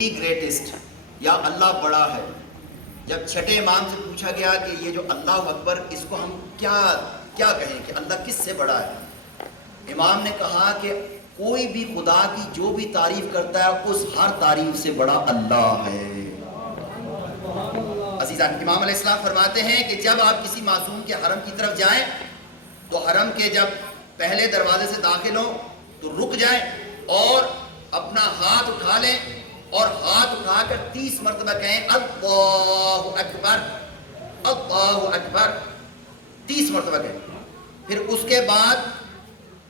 Greatest یا اللہ بڑا ہے. جب چھٹے امام سے پوچھا گیا کہ یہ جو اللہ اکبر اس کو ہم کیا کہیں کہ اللہ کس سے بڑا ہے، امام نے کہا کہ کوئی بھی خدا کی جو بھی تعریف کرتا ہے اس ہر تعریف سے بڑا اللہ ہے. عزیزان، امام علیہ السلام فرماتے ہیں کہ جب آپ کسی معصوم کے حرم کی طرف جائیں تو حرم کے جب پہلے دروازے سے داخل ہوں تو رک جائیں اور اپنا ہاتھ اٹھا لیں اور ہاتھ اٹھا کر 30 مرتبہ کہیں اللہ اکبر اللہ اکبر، 30 مرتبہ کہیں. پھر اس کے بعد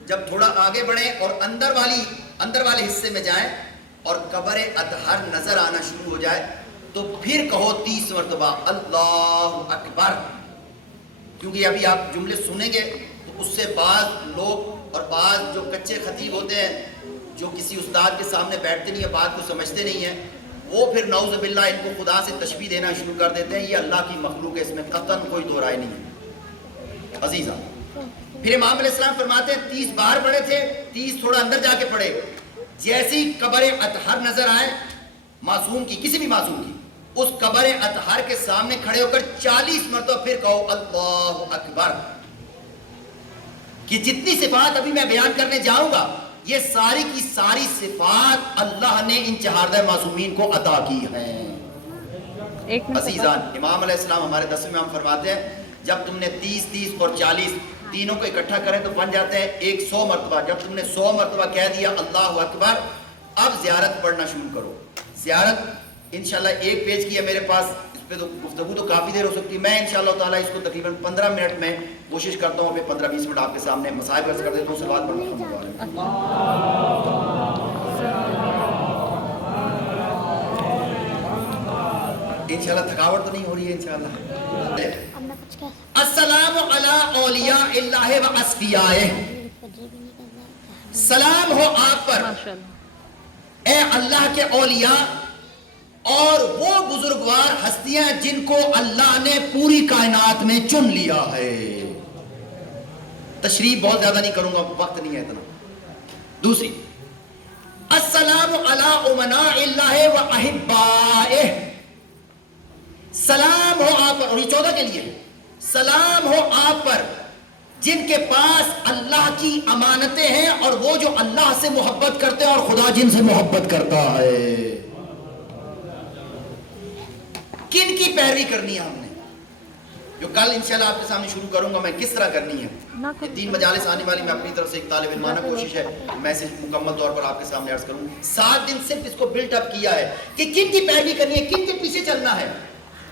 جب تھوڑا آگے بڑھیں اور اندر والے حصے میں جائیں اور قبر اطہر نظر آنا شروع ہو جائے تو پھر کہو 30 مرتبہ اللہ اکبر. کیونکہ ابھی آپ جملے سنیں گے تو اس سے بعض لوگ اور بعض جو کچے خطیب ہوتے ہیں جو کسی استاد کے سامنے بیٹھتے نہیں ہیں، بات کو سمجھتے نہیں ہیں، وہ پھر نعوذ باللہ ان کو خدا سے تشبیہ دینا شروع کر دیتے ہیں. یہ اللہ کی مخلوق ہے، اس میں قطعاً کوئی دو رائے نہیں ہے. عزیزہ، پھر امام علیہ السلام فرماتے ہیں 30 بار پڑھے تھے، 30 تھوڑا اندر جا کے پڑھے. جیسی قبر اطہر نظر آئے معصوم کی، کسی بھی معصوم کی، اس قبر اطہر کے سامنے کھڑے ہو کر 40 مرتبہ پھر کہو اللہ اکبر. کہ جتنی صفات ابھی میں بیان کرنے جاؤں گا یہ ساری کی ساری صفات اللہ نے ان چہاردہ معصومین کو عطا کی ہیں. عزیزان، امام علیہ السلام ہمارے 10ویں امام فرماتے ہیں جب تم نے 30 اور 40 تینوں کو اکٹھا کریں تو بن جاتے ہیں 100 مرتبہ. جب تم نے 100 مرتبہ کہہ دیا اللہ اکبر، اب زیارت پڑھنا شروع کرو. زیارت انشاءاللہ 1 پیج کی ہے میرے پاس، اس پہ تو گفتگو تو کافی دیر ہو سکتی ہے. میں انشاءاللہ تعالیٰ اس کو تقریباً 15 منٹ میں کوشش کرتا ہوں، 15-20 منٹ آپ کے سامنے مصائب عرض کر دیتا ہوں. صلوات پڑھنا انشاءاللہ. تھکاوٹ تو نہیں ہو رہی ہے انشاءاللہ. السلام علی اولیاء اللہ و اصفیائہ، سلام ہو آپ پر اے اللہ کے اولیاء اور وہ بزرگوار ہستیاں جن کو اللہ نے پوری کائنات میں چن لیا ہے. تشریح بہت زیادہ نہیں کروں گا، وقت نہیں ہے اتنا. دوسری، السلام علی امناء اللہ و احبائہ، سلام ہو آپ پر، اور یہ 14 کے لیے سلام ہو آپ پر جن کے پاس اللہ کی امانتیں ہیں اور وہ جو اللہ سے محبت کرتے ہیں اور خدا جن سے محبت کرتا ہے. کن کی پیروی کرنی ہے ہم نے، جو کل انشاءاللہ آپ کے سامنے شروع کروں گا میں کس طرح کرنی ہے. یہ 3 مجالس آنے والی میں اپنی طرف سے ایک طالب علمانہ کوشش ہے میں اسے مکمل طور پر آپ کے سامنے عرض کروں. 7 دن صرف اس کو بلٹ اپ کیا ہے کہ کن کی پیروی کرنی ہے، کن کے پیچھے چلنا ہے.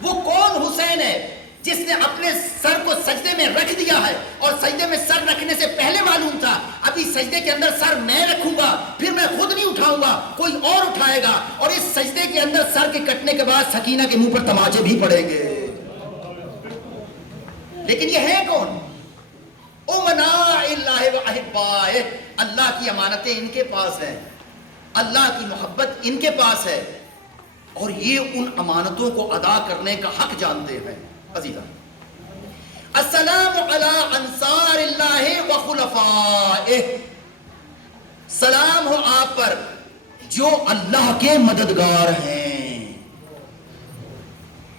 وہ کون حسین ہے جس نے اپنے سر کو سجدے میں رکھ دیا ہے اور سجدے میں سر رکھنے سے پہلے معلوم تھا ابھی سجدے کے اندر سر میں رکھوں گا، پھر میں خود نہیں اٹھاؤں گا، کوئی اور اٹھائے گا، اور اس سجدے کے اندر سر کے کٹنے کے بعد سکینہ کے منہ پر تماچے بھی پڑیں گے. لیکن یہ ہے کون؟ امناء اللہ و احبائہ، اللہ کی امانتیں ان کے پاس ہیں، اللہ کی محبت ان کے پاس ہے اور یہ ان امانتوں کو ادا کرنے کا حق جانتے ہیں. عزیزہ، السلام علی انصار اللہ و خلفائہ، سلام ہو آپ پر جو اللہ کے مددگار ہیں.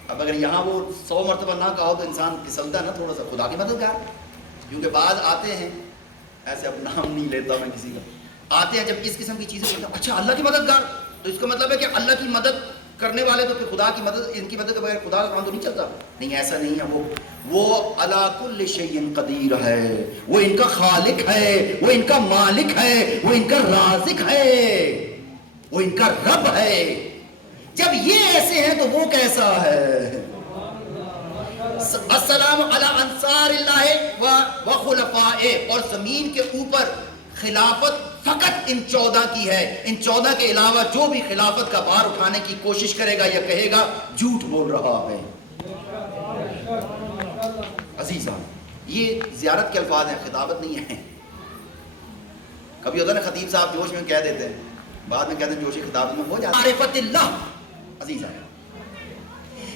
اب اگر یہاں وہ 100 مرتبہ نہ کہو تو انسان پھسلتا ہے نا تھوڑا سا. خدا کے مددگار، کیونکہ بعض آتے ہیں، ایسے اب نام نہیں لیتا میں کسی کا، آتے ہیں جب اس قسم کی چیزیں کہتے ہیں اچھا اللہ کے مددگار، تو اس کا مطلب ہے کہ اللہ کی مدد کرنے والے تو پھر خدا کی مدد، ان کی مدد کے بغیر خدا کا کام تو نہیں چلتا. نہیں، ایسا نہیں ہے. وہ علی کل شیء قدیر ہے، وہ ان کا خالق ہے، وہ ان کا مالک ہے، وہ ان کا رازق ہے، وہ ان کا رب ہے. جب یہ ایسے ہیں تو وہ کیسا ہے. السلام علی انصار اللہ و خلفائہ، اور زمین کے اوپر خلافت فقط ان 14 کی ہے. ان 14 کے علاوہ جو بھی خلافت کا بار اٹھانے کی کوشش کرے گا یا کہے گا جھوٹ بول رہا ہے. عزیزان، یہ زیارت کے الفاظ ہیں، خطابت نہیں ہے. کبھی ہوتا ہے نا خطیب صاحب جوش میں کہہ دیتے ہیں، بعد میں کہتے ہیں جوشی خطابت میں ہو جاتا ہے. معرفت اللہ. عزیزان،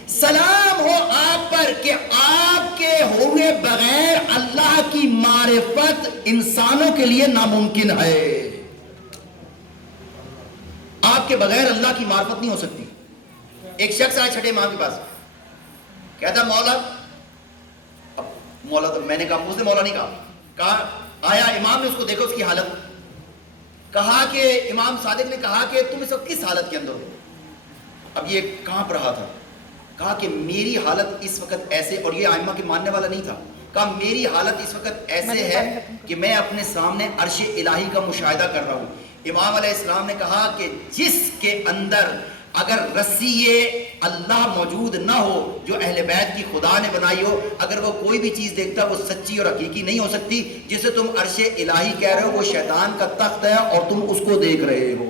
سلام ہو آپ پر کہ آپ کے ہوئے بغیر اللہ کی معرفت انسانوں کے لیے ناممکن ہے. آپ کے کے بغیر اللہ کی معرفت نہیں ہو سکتی. ایک شخص آیا چھٹے امام کے پاس, کہتا مولا, اب مولا تو میں نے کہا, اس نے مولا نہیں کہا, آیا امام نے اس کو دیکھا, اس کی حالت, کہا کہ امام صادق نے کہا کہ تم اس وقت کس حالت کے اندر ہو؟ اب یہ کانپ رہا تھا, کہا کہ میری حالت اس وقت ایسے, اور یہ ائمہ کے ماننے والا نہیں تھا, کہا میری حالت اس وقت ایسے ہے کہ میں اپنے سامنے عرش الہی کا مشاہدہ کر رہا ہوں. امام علیہ السلام نے کہا کہ جس کے اندر اگر رسی اللہ موجود نہ ہو جو اہل بیت کی خدا نے بنائی ہو, اگر وہ کوئی بھی چیز دیکھتا وہ سچی اور حقیقی نہیں ہو سکتی. جسے تم عرش الہی کہہ رہے ہو وہ شیطان کا تخت ہے اور تم اس کو دیکھ رہے ہو.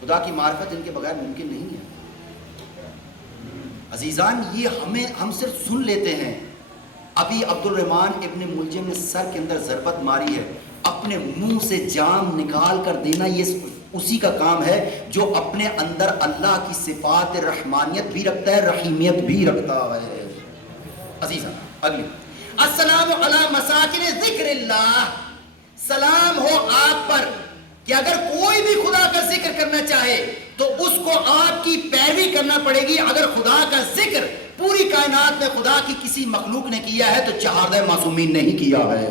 خدا کی معرفت ان کے بغیر ممکن نہیں ہے. عزیزان, یہ ہم صرف سن لیتے ہیں. ابھی عبد الرحمن ابن ملجم نے سر کے اندر ضربت ماری ہے, اپنے منہ سے جام نکال کر دینا یہ اسی کا کام ہے جو اپنے اندر اللہ کی صفات رحمانیت بھی رکھتا ہے, رحیمیت بھی رکھتا ہے. عزیزان, اگلی, السلام علی مساکن ذکر اللہ, سلام ہو آپ پر کہ اگر کوئی بھی خدا کا ذکر کرنا چاہے تو اس کو آپ کی پیروی کرنا پڑے گی. اگر خدا کا ذکر پوری کائنات میں خدا کی کسی مخلوق نے کیا ہے تو 14 معصومین نے ہی کیا ہے.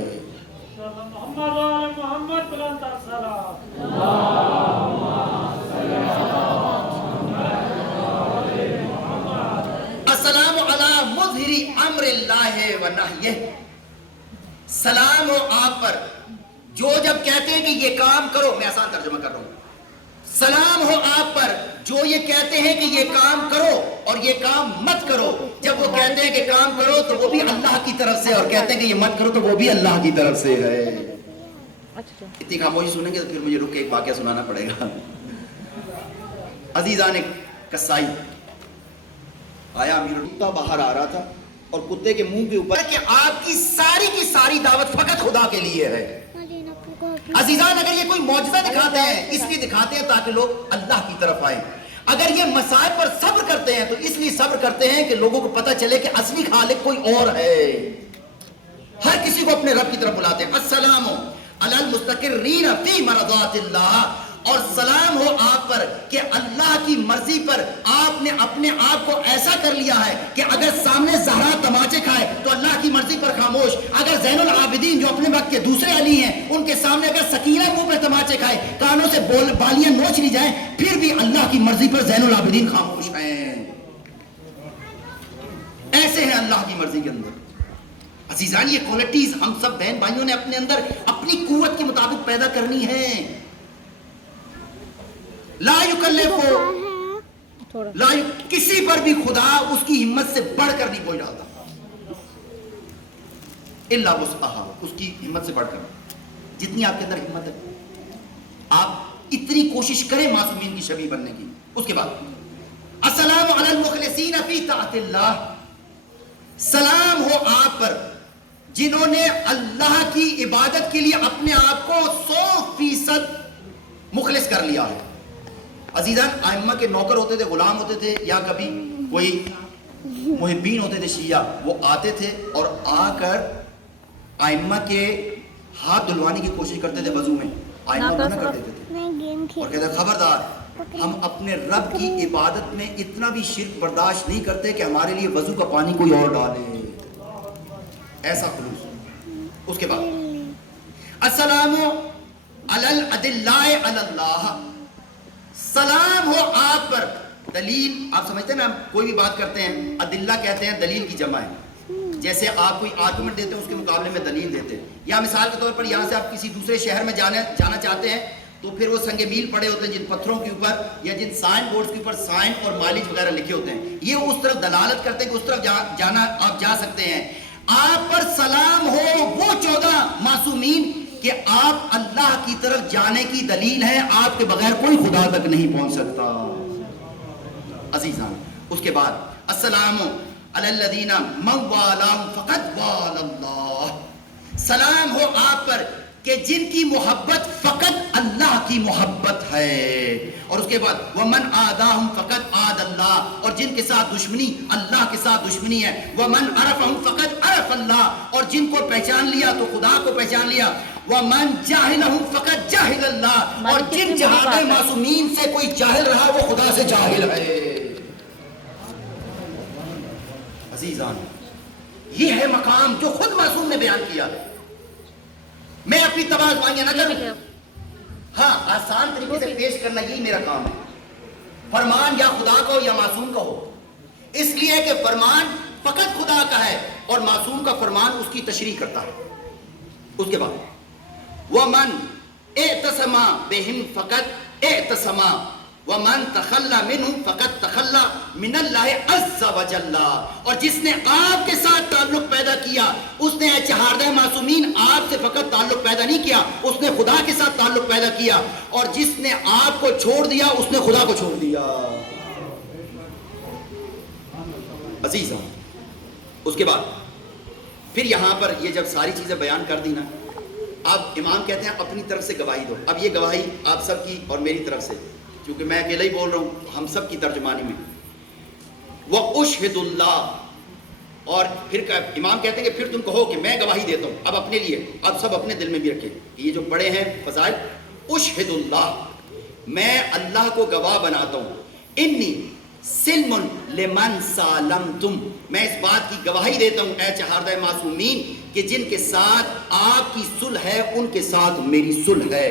السلام علی مظہر امر اللہ و نہیہ, سلام ہو آپ پر جو جب کہتے ہیں کہ یہ کام کرو, میں آسان ترجمہ کر رہا ہوں, سلام ہو آپ پر جو یہ کہتے ہیں کہ یہ کام کرو اور یہ کام مت کرو. جب وہ کہتے ہیں کہ کام کرو تو وہ بھی اللہ کی طرف سے, اور کہتے ہیں کہ یہ مت کرو تو وہ بھی اللہ کی طرف سے ہے. اتنی خاموشی سنیں گے تو پھر مجھے رک کے ایک واقعہ سنانا پڑے گا. عزیزان, ایک کسائی آیا, امیر کتا باہر آ رہا تھا اور کتے کے منہ کے اوپر کہ آپ کی ساری دعوت فقط خدا کے لیے ہے. عزیزان, اگر یہ کوئی معجزہ دکھاتے ہیں اس لیے دکھاتے ہیں تاکہ لوگ اللہ کی طرف آئیں. اگر یہ مصائب پر صبر کرتے ہیں تو اس لیے صبر کرتے ہیں کہ لوگوں کو پتہ چلے کہ اصلی خالق کوئی اور ہے. ہر کسی کو اپنے رب کی طرف بلاتے ہیں. السلام علی المستقرین فی مرضات اللہ, اور سلام ہو آپ پر کہ اللہ کی مرضی پر آپ نے اپنے آپ کو ایسا کر لیا ہے کہ اگر سامنے زہرا تماچے کھائے تو اللہ کی مرضی پر خاموش. اگر زین العابدین جو اپنے وقت کے دوسرے علی ہیں ان کے سامنے اگر سکینہ منہ پہ تماچے کھائے, کانوں سے بالیاں نوچ لی جائیں, پھر بھی اللہ کی مرضی پر زین العابدین خاموش ہیں. ایسے ہیں اللہ کی مرضی کے اندر. عزیزان, یہ کوالٹیز ہم سب بہن بھائیوں نے اپنے اندر اپنی قوت کے مطابق پیدا کرنی ہے. لا یکلف, کسی پر بھی خدا اس کی ہمت سے بڑھ کر نہیں کوئی ڈالتا, الا وسعہا, اس کی ہمت سے بڑھ کر. جتنی آپ کے اندر ہمت ہے آپ اتنی کوشش کریں معصومین کی شبیہ بننے کی. اس کے بعد السلام علی المخلصین فی طاعت اللہ, سلام ہو آپ پر جنہوں نے اللہ کی عبادت کے لیے اپنے آپ کو 100% مخلص کر لیا ہے. عزیزان, ائمہ کے نوکر ہوتے تھے, غلام ہوتے تھے, یا کبھی کوئی محبین ہوتے تھے شیعہ, وہ آتے تھے اور آ کر ائمہ کے ہاتھ دھلوانے کی کوشش کرتے تھے وضو میں. ائمہ منع کر دیتے تھے اور کہتے خبردار, ہم اپنے رب کی عبادت میں اتنا بھی شرک برداشت نہیں کرتے کہ ہمارے لیے وضو کا پانی کوئی اور ڈالے. ایسا خلوص. اس کے بعد السلام علی الادلاء علی اللہ, سلام ہو آپ پر. دلیل, آپ سمجھتے ہیں نا, کوئی بھی بات کرتے ہیں ادلہ کہتے ہیں دلیل کی جمع ہے. جیسے آپ کوئی آرگومنٹ دیتے ہیں اس کے مقابلے میں دلیل دیتے ہیں. یا مثال کے طور پر یہاں سے آپ کسی دوسرے شہر میں جانا چاہتے ہیں تو پھر وہ سنگ میل پڑے ہوتے ہیں جن پتھروں کے اوپر یا جن سائن بورڈز کے اوپر سائن اور مائلیج وغیرہ لکھے ہوتے ہیں, یہ اس طرف دلالت کرتے ہیں کہ اس طرف جانا آپ جا سکتے ہیں. آپ پر سلام ہو وہ 14 معصومین کہ آپ اللہ کی طرف جانے کی دلیل ہے, آپ کے بغیر کوئی خدا تک نہیں پہنچ سکتا. عزیزان, اس کے بعد السلام علی الذین من والاہم فقد والا اللہ, سلام ہو آپ پر کہ جن کی محبت فقط اللہ کی محبت ہے. اور اس کے بعد ومن آداہم فقط آد اللہ, اور جن کے ساتھ دشمنی اللہ کے ساتھ دشمنی ہے. ومن عرفہم فقط عرف اللہ, اور جن کو پہچان لیا تو خدا کو پہچان لیا. وَمَنْ جَاهِلَهُ فَقَدْ جَاهِلَ اللَّهِ، اور جن جہاد معصومین سے کوئی جاہل رہا وہ خدا سے جاہل ہے۔ عزیزان، یہ ہے مقام جو خود معصوم نے بیان کیا ہے۔ میں اپنی تواضعیاں نہ کروں، ہاں آسان طریقے سے پیش کرنا یہی میرا کام ہے۔ فرمان یا خدا کا ہو یا معصوم کا ہو، اس لیے کہ فرمان فقط خدا کا ہے اور معصوم کا فرمان اس کی تشریح کرتا ہے۔ اس کے بعد وَمَنْ اعْتَصَمَ بِهِمْ فَقَدْ اعْتَصَمَ وَمَنْ تَخَلَّى مِنْهُمْ فَقَدْ تَخَلَّى مِنَ اللَّهِ عَزَّ وَجَلَّ، اور جس نے آپ کے ساتھ تعلق پیدا کیا اس نے اے چہاردہ معصومین آپ سے فقط تعلق پیدا نہیں کیا، اس نے خدا کے ساتھ تعلق پیدا کیا، اور جس نے آپ کو چھوڑ دیا اس نے خدا کو چھوڑ دیا۔ عزیزاں، اس کے بعد پھر یہاں پر یہ جب ساری چیزیں بیان کر دی نا، اب امام کہتے ہیں اپنی طرف سے گواہی دو۔ اب یہ گواہی آپ سب کی اور میری طرف سے، کیونکہ میں اکیلا ہی بول رہا ہوں، ہم سب کی ترجمانی میں وَأُشْهِدُ اللَّهَ، اور پھر امام کہتے ہیں کہ پھر تم کہو کہ میں گواہی دیتا ہوں۔ اب اپنے لیے، اب سب اپنے دل میں بھی رکھیں کہ یہ جو پڑھے ہیں فضائل، اُشْهِدُ اللَّهَ، میں اللہ کو گواہ بناتا ہوں، انی سلم لمن سالمتم، میں اس بات کی گواہی دیتا ہوں اے چہاردہ معصومین کہ جن کے ساتھ آپ کی صلح ہے ان کے ساتھ میری صلح ہے،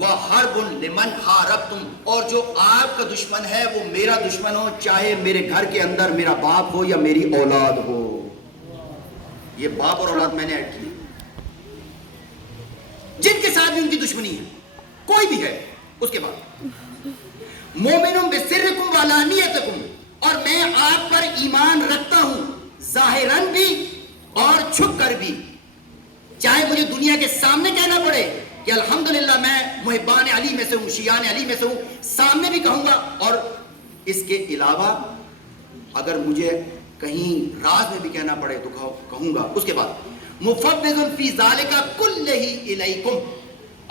وَحَرْبٌ لِمَنْ حَارَبْتُمْ، اور جو آپ کا دشمن ہے وہ میرا دشمن ہو، چاہے میرے گھر کے اندر میرا باپ ہو یا میری اولاد ہو۔ یہ باپ اور اولاد میں نے ایڈ کی، جن کے ساتھ بھی ان کی دشمنی ہے کوئی بھی ہے۔ اس کے بعد مومنٌ بسرکم وعلانیتکم، اور میں آپ پر ایمان رکھتا ہوں ظاہراً بھی اور چھپ کر بھی، چاہے مجھے دنیا کے سامنے کہنا پڑے کہ الحمدللہ میں محبان علی میں سے ہوں، شیعان علی میں سے ہوں، سامنے بھی کہوں گا، اور اس کے علاوہ اگر مجھے کہیں راز میں بھی کہنا پڑے تو کہوں گا۔ اس کے بعد مفوض فی ذالک کلہ الیکم،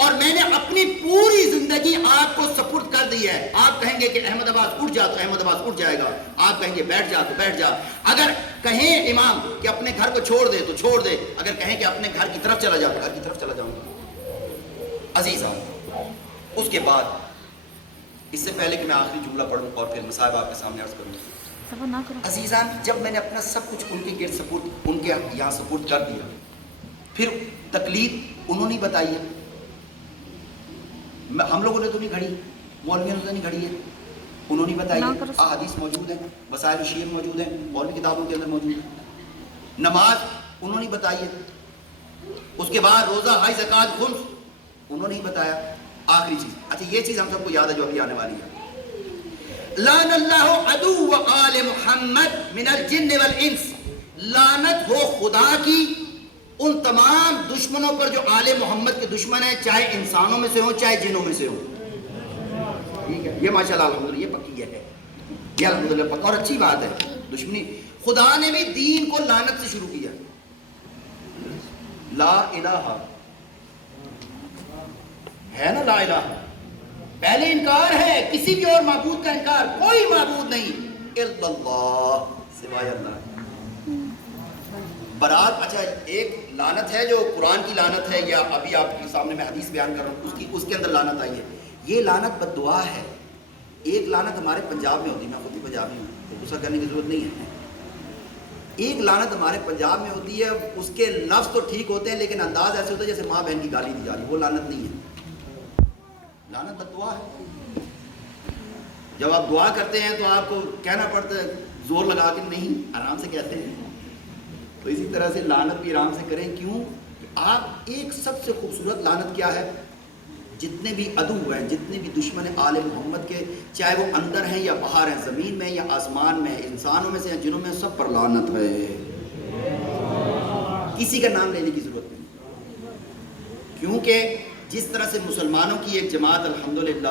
اور میں نے اپنی پوری زندگی آپ کو سپرد کر دی ہے۔ آپ کہیں گے کہ احمد عباس اٹھ جا تو احمد عباس اٹھ جائے گا، آپ کہیں گے بیٹھ جا تو بیٹھ جا، اگر کہیں امام کہ اپنے گھر کو چھوڑ دے تو چھوڑ دے، اگر کہیں کہ اپنے گھر کی طرف چلا جا تو گھر کی طرف چلا جاؤں گا۔ عزیزاں، اس کے بعد اس سے پہلے کہ میں آخری جملہ پڑھوں اور پھر مصائب آپ کے سامنے عرض کروں، عزیزان جب میں نے اپنا سب کچھ ان کے گرد سپورٹ، ان کے یہاں سپورٹ کر دیا، پھر تکلیف انہوں نے بتائی ہے، ہم لوگوں نے تو نہیں گھڑی، مولویوں نے تو نہیں گھڑی ہے، انہوں نے بتائی ہے، احادیث موجود ہیں، وسائل الشیعہ موجود ہیں، اور بھی کتابوں کے اندر موجود ہے، نماز انہوں نے بتائی ہے، اس کے بعد روزہ، حج، زکوٰۃ، خمس انہوں نے بتایا۔ آخری چیز، اچھا یہ چیز ہم سب کو یاد ہے جو ابھی آنے والی ہے، لعن اللہ عدو آل محمد من الجن والانس، لعنت ہو خدا کی ان تمام دشمنوں پر جو آل محمد کے دشمن ہیں، چاہے انسانوں میں سے ہوں چاہے جنوں میں سے ہوں۔ ٹھیک ہے، یہ ماشاءاللہ الحمدللہ یہ پکی ہے، یہ الحمدللہ پکا اور اچھی بات ہے۔ دشمنی خدا نے بھی دین کو لعنت سے شروع کیا، لا الہ ہے نا، لا الہ پہلے انکار ہے، کسی بھی اور معبود کا انکار، کوئی معبود نہیں الا اللہ، سوائے اللہ۔ برات، اچھا ایک لعنت ہے جو قرآن کی لعنت ہے، یا ابھی آپ کے سامنے میں حدیث بیان کر رہا ہوں اس کے اندر لعنت آئی ہے، یہ لعنت بد دعا ہے۔ ایک لعنت ہمارے پنجاب میں ہوتی ہے، میں خود بھی پنجابی ہوں تو غصہ کرنے کی ضرورت نہیں ہے، ایک لعنت ہمارے پنجاب میں ہوتی ہے، اس کے لفظ تو ٹھیک ہوتے ہیں لیکن انداز ایسے ہوتا ہے جیسے ماں بہن کی گالی دی جا رہی، وہ لعنت نہیں ہے، لعنت بد دعا ہے۔ جب آپ دعا کرتے ہیں تو آپ کو کہنا پڑتا ہے زور لگا کے نہیں، آرام سے کہتے ہیں، تو اسی طرح سے لعنت بھی آرام سے کریں۔ کیوں؟ آپ ایک سب سے خوبصورت لعنت کیا ہے، جتنے بھی عدو ہیں، جتنے بھی دشمن آل محمد کے، چاہے وہ اندر ہیں یا باہر ہیں، زمین میں یا آسمان میں، انسانوں میں سے یا جنوں میں، سب پر لعنت ہے، کسی کا نام لینے کی ضرورت نہیں، کیونکہ جس طرح سے مسلمانوں کی ایک جماعت الحمدللہ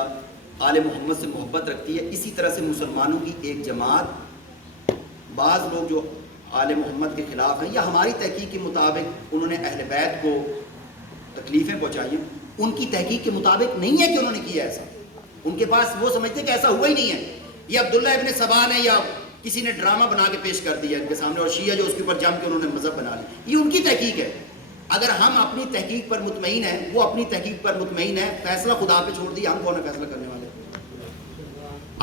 آل محمد سے محبت رکھتی ہے، اسی طرح سے مسلمانوں کی ایک جماعت، بعض لوگ جو آل محمد کے خلاف ہیں یا ہماری تحقیق کے مطابق انہوں نے اہل بیت کو تکلیفیں پہنچائی ہیں، ان کی تحقیق کے مطابق نہیں ہے کہ انہوں نے کیا ایسا، ان کے پاس وہ سمجھتے ہیں کہ ایسا ہوا ہی نہیں ہے، یہ عبداللہ ابن سبا نے یا کسی نے ڈرامہ بنا کے پیش کر دیا ان کے سامنے، اور شیعہ جو اس کے اوپر جم کے انہوں نے مذہب بنا لی، یہ ان کی تحقیق ہے۔ اگر ہم اپنی تحقیق پر مطمئن ہیں، وہ اپنی تحقیق پر مطمئن ہے، فیصلہ خدا پہ چھوڑ دیا، ہم کون ہے فیصلہ کرنے والے؟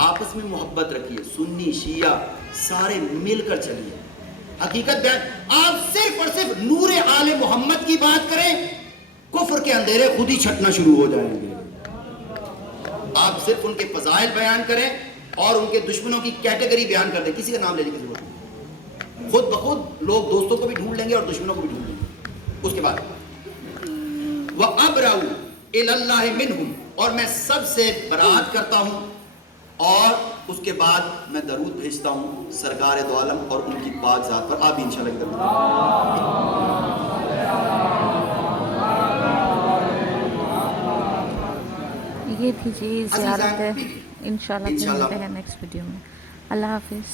آپس میں محبت رکھیے، سنی شیعہ سارے مل کر چلیے، حقیقت بیان. آپ صرف اور صرف نور آل محمد کی بات کریں، کفر کے اندھیرے خود ہی چھٹنا شروع ہو جائیں گے. آپ صرف ان کے فضائل بیان کریں اور ان کے دشمنوں کی کیٹیگری بیان کر دیں، کسی کا نام لینے کی ضرورت نہیں، خود بخود لوگ دوستوں کو بھی ڈھونڈ لیں گے اور دشمنوں کو بھی ڈھونڈ لیں گے. اس کے بعد وَأَبْرَأُ إِلَى اللَّهِ مِنْهُمْ، اور میں سب سے برات کرتا ہوں، اور اس کے بعد میں درود بھیجتا ہوں سرکار دو عالم اور ان کی پاک ذات پر. آپ بھی انشاءاللہ ادھر یہ تھی جی زیارت ہے. انشاءاللہ پھر ملتے ہیں نیکسٹ ویڈیو میں. اللہ حافظ.